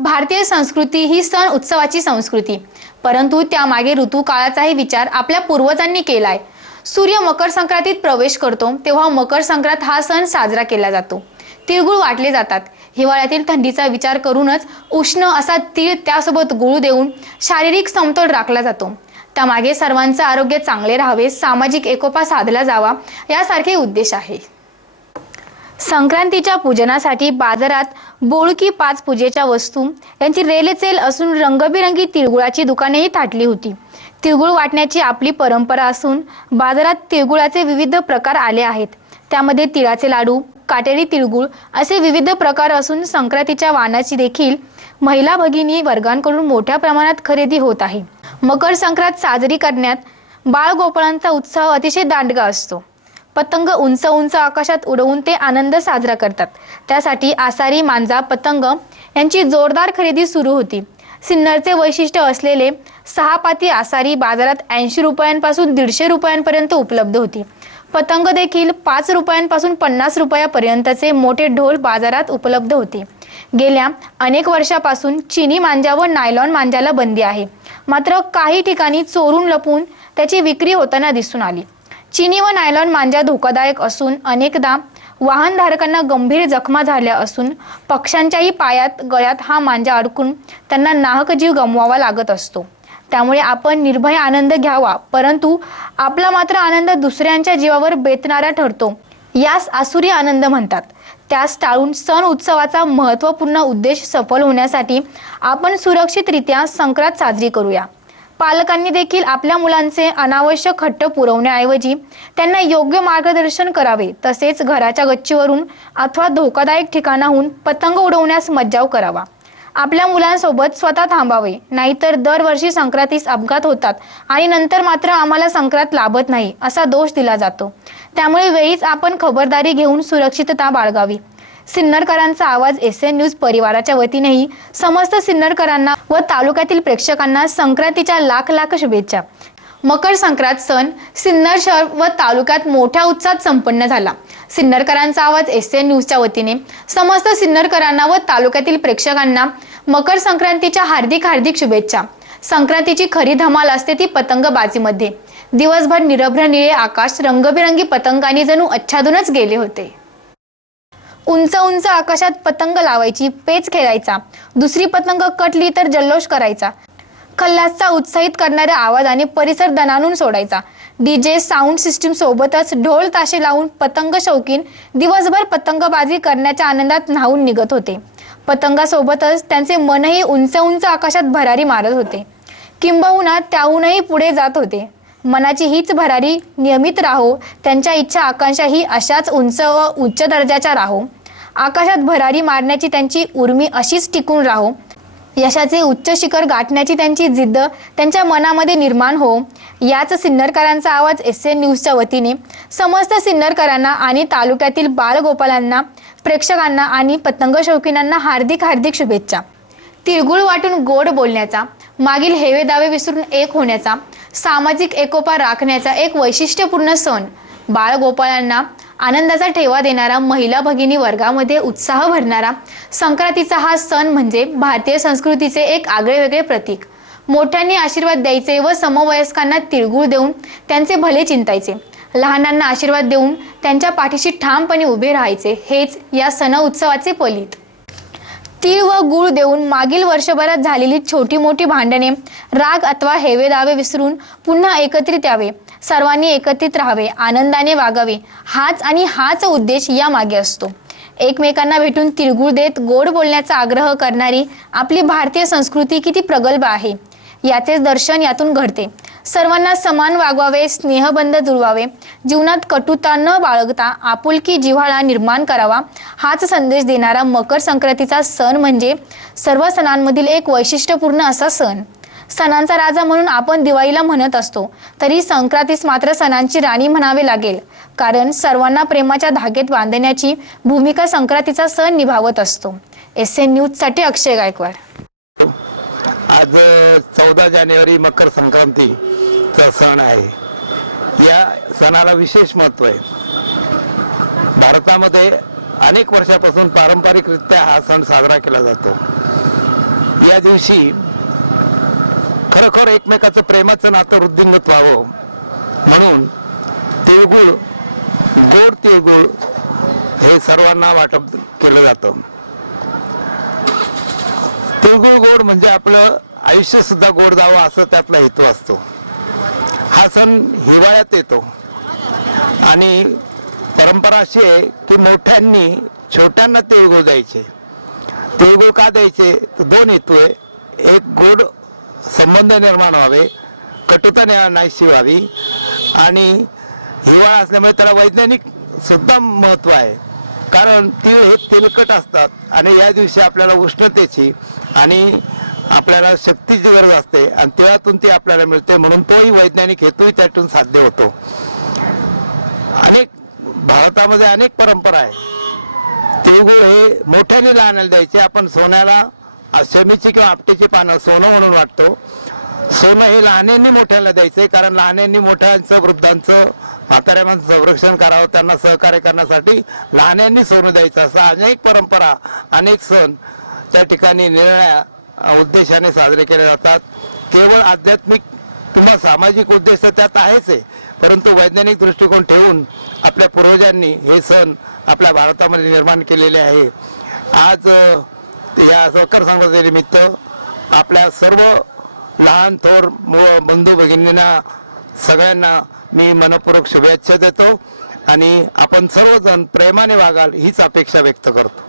भारतीय संस्कृती ही सण उत्सवाची संस्कृती, परंतु त्यामागे ऋतुकाळाचाही विचार आपल्या पूर्वजांनी केलाय। सूर्य मकर संक्रांतीत प्रवेश करतो तेव्हा मकर संक्रांत हा सण साजरा केला जातो। तिळगुळ वाटले जातात। हिवाळ्यातील थंडीचा विचार करूनच उष्ण असा तीळ त्यासोबत गुळ देऊन शारीरिक समतोल राखला जातो। त्यामागे सर्वांचे आरोग्य चांगले राहावे, सामाजिक एकोपा साधला जावा यासारखे उद्देश आहे। संक्रांतीच्या पूजनासाठी बाजारात बोळकी 5 पूजेच्या वस्तू यांची रेलचेल असून रंगबिरंगी तिळगुळाची दुकानेही थाटली होती। तिळगुळ वाटण्याची आपली परंपरा असून बाजारात तिळगुळाचे विविध प्रकार आले आहेत। त्यामध्ये तिळाचे लाडू, काटेरी तिळगुळ असे विविध प्रकार असून संक्रांतीच्या वाणाची देखील महिला भगिनी वर्गांकडून मोठ्या प्रमाणात खरेदी होत आहे। मकर संक्रांत साजरी करण्यात बाळगोपाळांचा उत्साह अतिशय दांडगा असतो। पतंग उंच उंच आकाशात उडवून ते आनंद साजरा करतात। त्यासाठी आसारी, मांजा, पतंग यांची जोरदार खरेदी सुरू होती। सिन्नरचे वैशिष्ट्य असलेले 6 पाती आसारी बाजारात 80 रुपयांपासून 150 रुपयांपर्यंत उपलब्ध होती। पतंग देखील 5 रुपयांपासून 50 रुपयापर्यंतचे मोठे ढोल बाजारात उपलब्ध होते। गेल्या अनेक वर्षापासून चिनी मांजा व नायलॉन मांजाला बंदी आहे, मात्र काही ठिकाणी चोरून लपून त्याची विक्री होताना दिसून आली। चिनी व नायलॉन मांजा धोकादायक असून अनेकदा वाहनधारकांना गंभीर जखमा झाल्या असून पक्ष्यांच्याही पायात गळ्यात हा मांजा अडकून त्यांना नाहक जीव गमवावा लागत असतो। त्यामुळे आपण निर्भय आनंद घ्यावा, परंतु आपला मात्र आनंद दुसऱ्यांच्या जीवावर बेतणारा ठरतो। यास आसुरी आनंद म्हणतात। त्यास टाळून सण उत्सवाचा महत्त्वपूर्ण उद्देश सफल होण्यासाठी आपण सुरक्षितरित्या संक्रांत साजरी करूया। पालकांनी देखील आपल्या मुलांचे अनावश्यक हट्ट पुरवण्याऐवजी त्यांना योग्य मार्गदर्शन करावे। तसेच घराच्या गच्चीवरून अथवा धोकादायक ठिकाणाहून पतंग उडवण्यास मज्जाव करावा। आपल्या मुलांसोबत स्वतः थांबावे, नाहीतर दरवर्षी संक्रांतीस अपघात होतात आणि नंतर मात्र आम्हाला संक्रांत लाभत नाही असा दोष दिला जातो। त्यामुळे वेळीच आपण खबरदारी घेऊन सुरक्षितता बाळगावी। सिन्नरकरांचा आवाज SN न्यूज परिवाराच्या वतीनेही समस्त सिन्नरकरांना व तालुक्यातील प्रेक्षकांना संक्रांतीच्या लाख लाख शुभेच्छा। मकर संक्रांत सण सिन्नर शहर व तालुक्यात मोठ्या उत्साहात संपन्न झाला। सिन्नरकरांचा आवाज SN न्यूजच्या वतीने समस्त सिन्नरकरांना व तालुक्यातील प्रेक्षकांना मकर संक्रांतीच्या हार्दिक शुभेच्छा। संक्रांतीची खरी धमाल असते ती पतंगबाजीमध्ये। दिवसभर निरभ्र निळे आकाश रंगबिरंगी पतंगांनी जणू आच्छादूनच गेले होते। उंच उंच आकाशात पतंग लावायची, पेच खेळायचा, दुसरी पतंग कटली तर जल्लोष करायचा। खल्लासचा उत्साहित करणाऱ्या आवाजाने परिसर दणाणून सोडायचा। DJ साऊंड सिस्टीम सोबतच ढोल ताशे लावून पतंग शौकीन दिवसभर पतंगबाजी करण्याच्या आनंदात न्हावून निघत होते। पतंगासोबतच त्यांचे मनही उंच उंच आकाशात भरारी मारत होते, किंबहुना त्याहूनही पुढे जात होते। मनाची हीच भरारी नियमित राहो, त्यांच्या इच्छा आकांक्षाही अशाच उंच व उच्च दर्जाच्या राहो। आकाशात भरारी मारण्याची त्यांची उर्मी अशीच टिकून राहो। यशाचे उच्च शिखर गाठण्याची त्यांची जिद्द त्यांच्या मनामध्ये निर्माण हो। याच सिन्नरकरांचा आवाज SN न्यूजच्या वतीने समस्त सिन्नरकरांना आणि तालुक्यातील बालगोपालांना, प्रेक्षकांना आणि पतंग शौकीनांना हार्दिक शुभेच्छा। तिळगुळ वाटून गोड बोलण्याचा, मागील हेवे दावे विसरून एक होण्याचा, सामाजिक एकोपा राखण्याचा एक वैशिष्ट्यपूर्ण सण। बाळगोपाळांना आनंदाचा ठेवा देणारा, महिला भगिनी वर्गामध्ये उत्साह भरणारा संक्रांतीचा हा सण म्हणजे भारतीय संस्कृतीचे एक आगळेवेगळे प्रतीक। मोठ्यांनी आशीर्वाद द्यायचे व समवयस्कांना तिळगुळ देऊन त्यांचे भले चिंतायचे। लहानांना आशीर्वाद देऊन त्यांच्या पाठीशी ठामपणे उभे राहायचे, हेच या सण उत्सवाचे फलित। तीळ व गुळ देऊन मागील वर्षभरात झालेली छोटी मोठी भांडणे, राग अथवा हेवे दावे विसरून पुन्हा एकत्रित यावे, सर्वांनी एकत्रित राहावे, आनंदाने वागावे, हाच उद्देश या मागे असतो। एकमेकांना भेटून तिळगुळ देत गोड बोलण्याचा आग्रह करणारी आपली भारतीय संस्कृती किती प्रगल्भ आहे याचेच दर्शन यातून घडते। सर्वांना समान वागवावे, स्नेहबंध जुळवावे, जीवनात कटुता न बाळगता आपुलकी जिव्हाळा निर्माण करावा, हाच संदेश देणारा मकर संक्रांतीचा सण म्हणजे सर्व सणांमधील एक वैशिष्ट्यपूर्ण असा सण। सणांचा राजा म्हणून आपण दिवाळीला म्हणत असतो, तरी संक्रांतीस मात्र सणांची राणी म्हणावे लागेल, कारण सर्वांना प्रेमाच्या धाग्यात बांधण्याची भूमिका संक्रांतीचा सण निभावत असतो। SN न्यूज साठी अक्षय गायकवाड। आज 14 जानेवारी मकर संक्रांतीचा सण आहे। या सणाला विशेष महत्त्व आहे। भारतामध्ये अनेक वर्षापासून पारंपरिकरित्या हा सण साजरा केला जातो। या दिवशी खरोखर एकमेकाचं प्रेमाचं नातं वृद्धिंगत व्हावं म्हणून तिळगुळ, गोड तिळगुळ हे सर्वांना वाटप केलं जातं. तिळगुळ गोड म्हणजे आपलं आयुष्यसुद्धा गोड जावं असं त्यातला हेतू असतो. हा सण हिवाळ्यात येतो आणि परंपरा अशी आहे की मोठ्यांनी छोट्यांना तिळगुळ द्यायचे. तिळगुळ का द्यायचे तर दोन हेतू आहे. एक, गोड संबंध निर्माण व्हावे, कटुता नाहीशी व्हावी, आणि हिवाळा असल्यामुळे त्याला वैज्ञानिक सुद्धा महत्त्व आहे. कारण तीळ हे तेलकट असतात आणि या दिवशी आपल्याला उष्णतेची आणि आपल्याला शक्तीची गरज असते आणि तिळातून ती आपल्याला मिळते, म्हणून तोही वैज्ञानिक हेतूही त्यातून साध्य होतो. भारतामध्ये अनेक परंपरा आहे. तिळगुळ हे मोठ्याने लहानाला द्यायचे. आपण सोन्याला शमीची किंवा आपटेची पानं सोनं म्हणून वाटतो. सोनं हे लहान्यांनी मोठ्याला द्यायचं आहे, कारण लहान्यांनी मोठ्यांचं, वृद्धांचं, म्हाताऱ्या माणसाचं संरक्षण करावं, त्यांना सहकार्य करण्यासाठी लहान्यांनी सोनं द्यायचं. असं अनेक परंपरा, अनेक सण त्या ठिकाणी निराळ्या उद्देशाने साजरे केले जातात. केवळ आध्यात्मिक किंवा सामाजिक उद्देश तर त्यात आहेच आहे, परंतु वैज्ञानिक दृष्टिकोन ठेवून आपल्या पूर्वजांनी हे सण आपल्या भारतामध्ये निर्माण केलेले आहे. आज या मकर संक्रांतीनिमित्त आपल्या सर्व लहान थोर बंधू भगिनींना सगळ्यांना मी मनपूर्वक शुभेच्छा देतो आणि आपण सर्वजण प्रेमाने वागाल हीच अपेक्षा व्यक्त करतो.